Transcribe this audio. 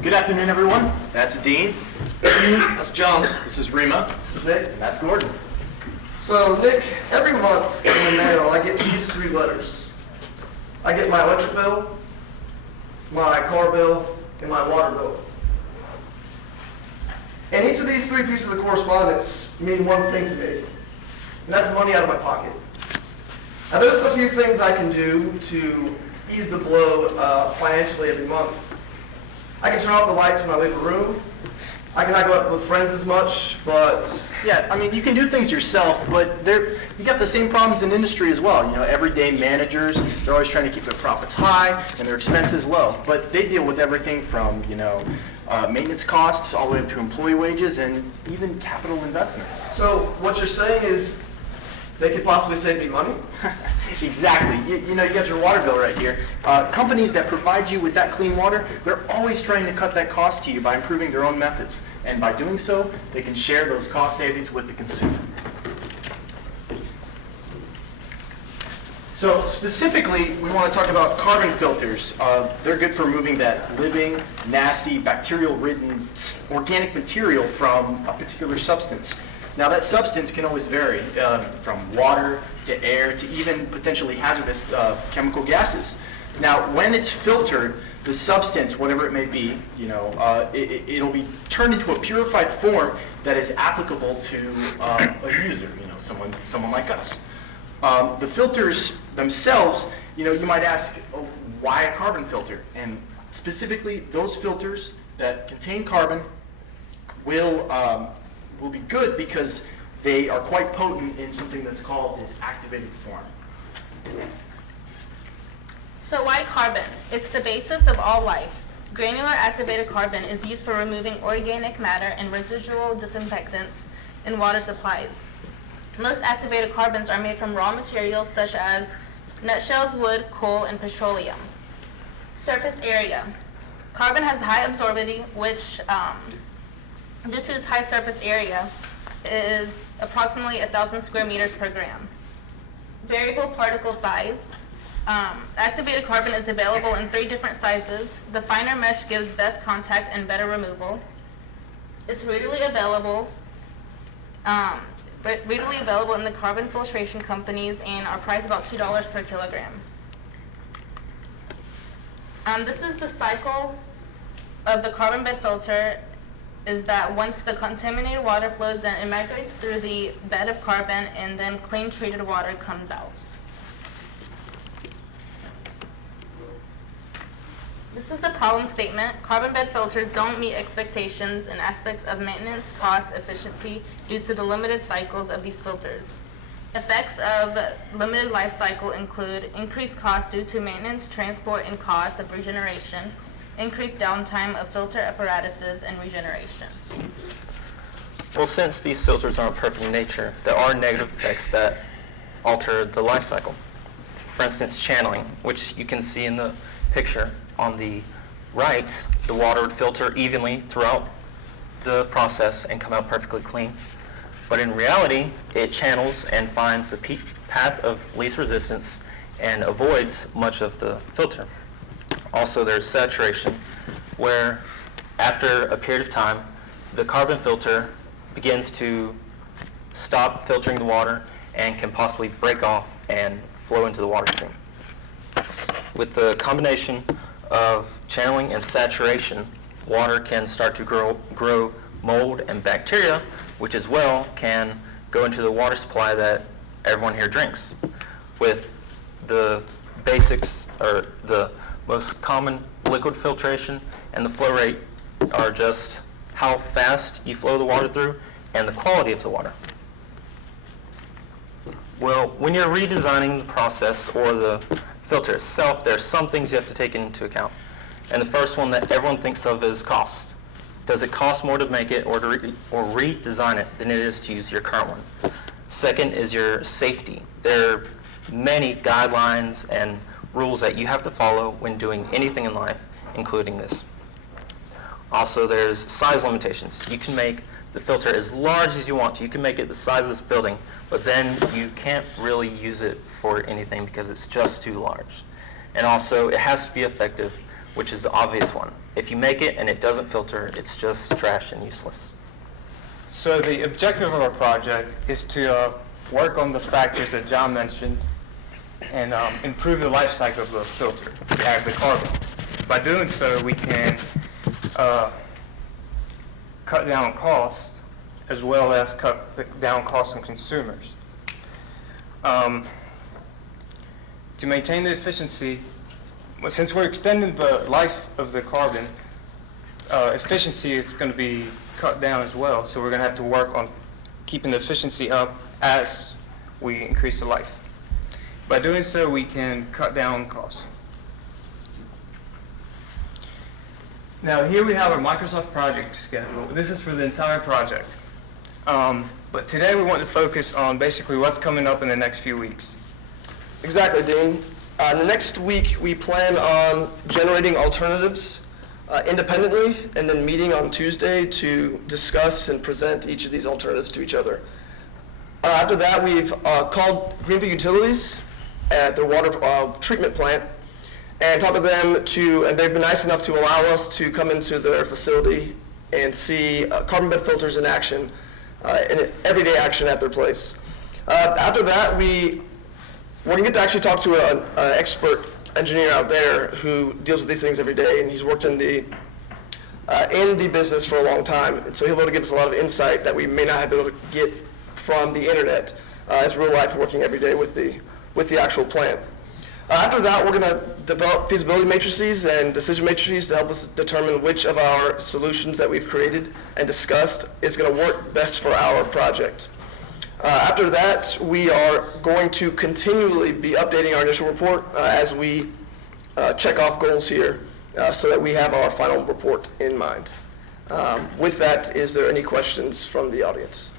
Good afternoon, everyone. That's Dean. That's John. This is Rima. This is Nick. And that's Gordon. So, Nick, every month in the mail, I get these 3 letters. I get my electric bill, my car bill, and my water bill. And each of these 3 pieces of correspondence mean one thing to me, and that's money out of my pocket. Now, there's a few things I can do to ease the blow financially every month. I can turn off the lights when I leave a room. I cannot go out with friends as much, but... Yeah, I mean, you can do things yourself, but you got the same problems in industry as well. You know, everyday managers, they're always trying to keep their profits high and their expenses low. But they deal with everything from, maintenance costs all the way up to employee wages and even capital investments. So what you're saying is they could possibly save me money? Exactly. You got your water bill right here. Companies that provide you with that clean water, they're always trying to cut that cost to you by improving their own methods. And by doing so, they can share those cost savings with the consumer. So specifically, we want to talk about carbon filters. They're good for removing that living, nasty, bacterial-ridden organic material from a particular substance. Now that substance can always vary from water to air to even potentially hazardous chemical gases. Now when it's filtered, the substance, whatever it may be, it'll be turned into a purified form that is applicable to a user, someone like us. The filters themselves, you might ask, why a carbon filter? And specifically, those filters that contain carbon will be good because they are quite potent in something that's called its activated form. So why carbon? It's the basis of all life. Granular activated carbon is used for removing organic matter and residual disinfectants in water supplies. Most activated carbons are made from raw materials such as nutshells, wood, coal, and petroleum. Surface area. Carbon has high absorbability, which due to its high surface area, is approximately 1,000 square meters per gram. Variable particle size. Activated carbon is available in 3 different sizes. The finer mesh gives best contact and better removal. It's readily available in the carbon filtration companies and are priced about $2 per kilogram. This is the cycle of the carbon bed filter. Is that once the contaminated water flows in, it migrates through the bed of carbon and then clean treated water comes out. This is the problem statement. Carbon bed filters don't meet expectations in aspects of maintenance, cost, efficiency due to the limited cycles of these filters. Effects of limited life cycle include increased cost due to maintenance, transport, and cost of regeneration, increased downtime of filter apparatuses, and regeneration. Well, since these filters aren't perfect in nature, there are negative effects that alter the life cycle. For instance, channeling, which you can see in the picture on the right. The water would filter evenly throughout the process and come out perfectly clean. But in reality, it channels and finds the path of least resistance and avoids much of the filter. Also, there's saturation, where after a period of time, the carbon filter begins to stop filtering the water and can possibly break off and flow into the water stream. With the combination of channeling and saturation, water can start to grow mold and bacteria, which as well can go into the water supply that everyone here drinks. With the basics, or the most common liquid filtration and the flow rate are just how fast you flow the water through and the quality of the water. Well, when you're redesigning the process or the filter itself, there's some things you have to take into account. And the first one that everyone thinks of is cost. Does it cost more to make it or redesign it than it is to use your current one? Second is your safety. There are many guidelines and rules that you have to follow when doing anything in life, including this. Also, there's size limitations. You can make the filter as large as you want to. You can make it the size of this building, but then you can't really use it for anything because it's just too large. And also, it has to be effective which is the obvious one. If you make it and it doesn't filter, it's just trash and useless. So the objective of our project is to work on the factors that John mentioned and improve the life cycle of the filter, the carbon. By doing so, we can cut down cost as well as cut down costs on consumers. To maintain the efficiency, since we're extending the life of the carbon, efficiency is going to be cut down as well. So we're going to have to work on keeping the efficiency up as we increase the life. By doing so, we can cut down costs. Now here we have our Microsoft project schedule. This is for the entire project. But today we want to focus on basically what's coming up in the next few weeks. Exactly, Dean. In the next week, we plan on generating alternatives independently and then meeting on Tuesday to discuss and present each of these alternatives to each other. After that, we've called Greenfield Utilities at their water treatment plant and talked to them and they've been nice enough to allow us to come into their facility and see carbon bed filters in action, in everyday action at their place. After that, we're going to get to actually talk to an expert engineer out there who deals with these things every day, and he's worked in the business for a long time, and so he'll be able to give us a lot of insight that we may not have been able to get from the internet as real life working every day with the actual plant. After that, we're going to develop feasibility matrices and decision matrices to help us determine which of our solutions that we've created and discussed is going to work best for our project. After that, we are going to continually be updating our initial report as we check off goals here so that we have our final report in mind. With that, is there any questions from the audience?